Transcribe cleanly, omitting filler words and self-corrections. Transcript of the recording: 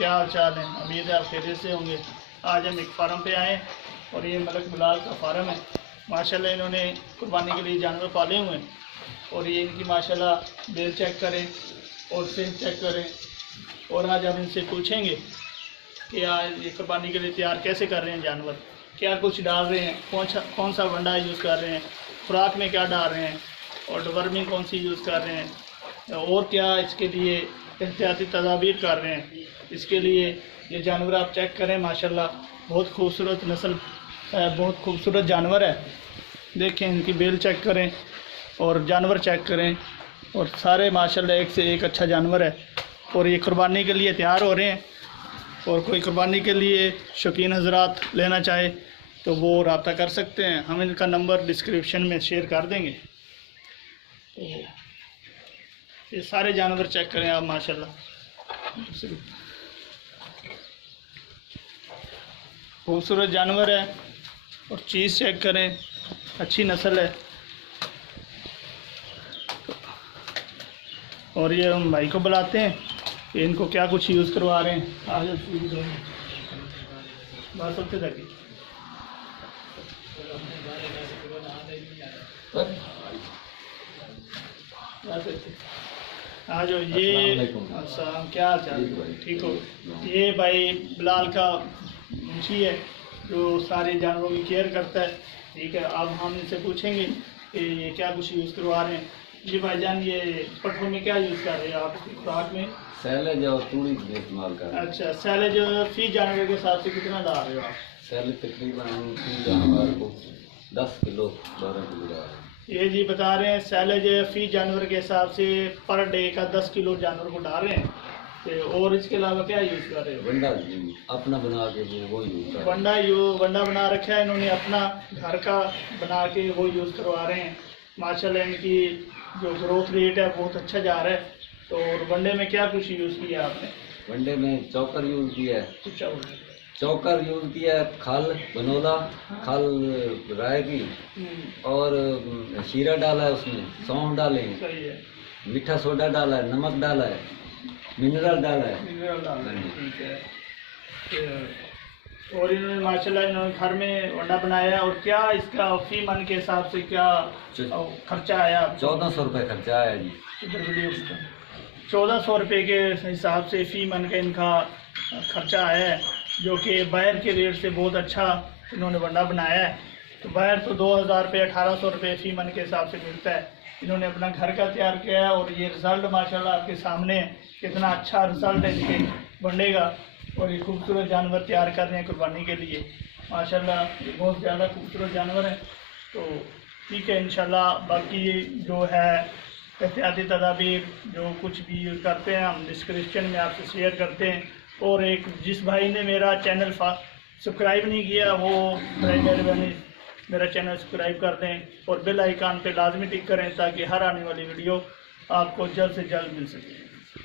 क्या हाल चाल है? उम्मीद है आप खैरियत से होंगे। आज हम एक फार्म पे आए और ये मलक बिलाल का फार्म है। माशाल्लाह इन्होंने कुर्बानी के लिए जानवर पाले हुए हैं और ये इनकी माशाल्लाह बेल चेक करें और सिंह चेक करें। और आज हम इनसे पूछेंगे कि आज ये कुर्बानी के लिए तैयार कैसे कर रहे हैं जानवर, क्या कुछ डाल रहे हैं, कौन सा वंडा यूज़ कर रहे हैं, खुराक में क्या डाल रहे हैं और डवर्मिंग कौन सी यूज़ कर रहे हैं और क्या इसके लिए एहतियाती तदाबीर कर रहे हैं। इसके लिए ये जानवर आप चेक करें, माशाल्लाह बहुत खूबसूरत नस्ल, बहुत खूबसूरत जानवर है। देखें, इनकी बेल चेक करें और जानवर चेक करें और सारे माशाल्लाह एक से एक अच्छा जानवर है। और ये कुर्बानी के लिए तैयार हो रहे हैं और कोई कुर्बानी के लिए शौकीन हजरात लेना चाहे तो वो रब्ता कर सकते हैं। हम इनका नंबर डिस्क्रिप्शन में शेयर कर देंगे। तो ये सारे जानवर चेक करें आप, माशाल्लाह खूबसूरत जानवर है। और चीज़ चेक करें, अच्छी नस्ल है। और ये हम भाई को बुलाते हैं कि इनको क्या कुछ यूज़ करवा रहे हैं। आज बात सबसे तक आज ये अच्छा, क्या हाल चाल? ठीक हो? ये भाई बिलाल का मुंशी है जो सारे जानवरों की केयर करता है। ठीक है, अब हम इनसे पूछेंगे कि ये क्या कुछ यूज़ करवा रहे हैं। जी भाईजान, ये पट्ठों में क्या यूज़ कर रहे हैं आप खुराक में? सैलेज और तूड़ी इस्तेमाल कर रहे हैं। अच्छा, सैलेज फी जानवर के हिसाब से कितना डाल रहे हो आप? सैलेज तकरीबन फी जानवर को 10 किलो 12 किलो डाल रहे हैं। ये जी बता रहे हैं सैलेज फ़ी जानवर के हिसाब से पर डे का 10 किलो जानवर को डाल रहे हैं। तो और इसके अलावा क्या यूज़ कर रहे हो? वंडा अपना बना के वो यूज़ कर वंडा बना रखा है इन्होंने, अपना घर का बना के वो यूज़ करवा रहे हैं। माशाल्लाह इनकी जो ग्रोथ रेट है बहुत अच्छा जा रहा है। तो और वनडे में क्या कुछ यूज़ किया आपने? वनडे में चौकर यूज़ किया है। अच्छा, चौकर यूज़ किया है, खल बनोला, खल राय की और शीरा डाला है, उसमें सौंफ डाले हैं, सही है, मीठा सोडा डाला है, नमक डाला है, मिनरल डाला है। ठीक है। और इन्होंने माशाल्लाह इन्होंने घर में वंडा बनाया है। और क्या इसका फी मन के हिसाब से क्या खर्चा आया? 1400 रुपये खर्चा आया जी। 1400 रुपये के हिसाब से फ़ी मन का इनका खर्चा आया है, जो कि बाहर के रेट से बहुत अच्छा इन्होंने वंडा बनाया है। तो बाहर तो 2000 रुपये 1800 रुपये फ़ी मन के हिसाब से मिलता है। इन्होंने अपना घर का तैयार किया है और ये रिज़ल्ट माशाल्लाह आपके सामने है, कितना अच्छा रिज़ल्ट है इसके वनडे का। और ये खूबसूरत जानवर तैयार कर रहे हैं कुर्बानी के लिए। माशाल्लाह ये बहुत ज़्यादा खूबसूरत जानवर है। तो ठीक है, इंशाल्लाह बाकी जो है एहतियाती तदाबीर जो कुछ भी यूज़ करते हैं हम डिस्क्रिप्शन में आपसे शेयर करते हैं। और एक जिस भाई ने मेरा चैनल सब्सक्राइब नहीं किया वो मेहरबानी मेरा चैनल सब्सक्राइब कर दें और बेल आइकन पे लाजमी टिक करें ताकि हर आने वाली वीडियो आपको जल्द से जल्द मिल सके।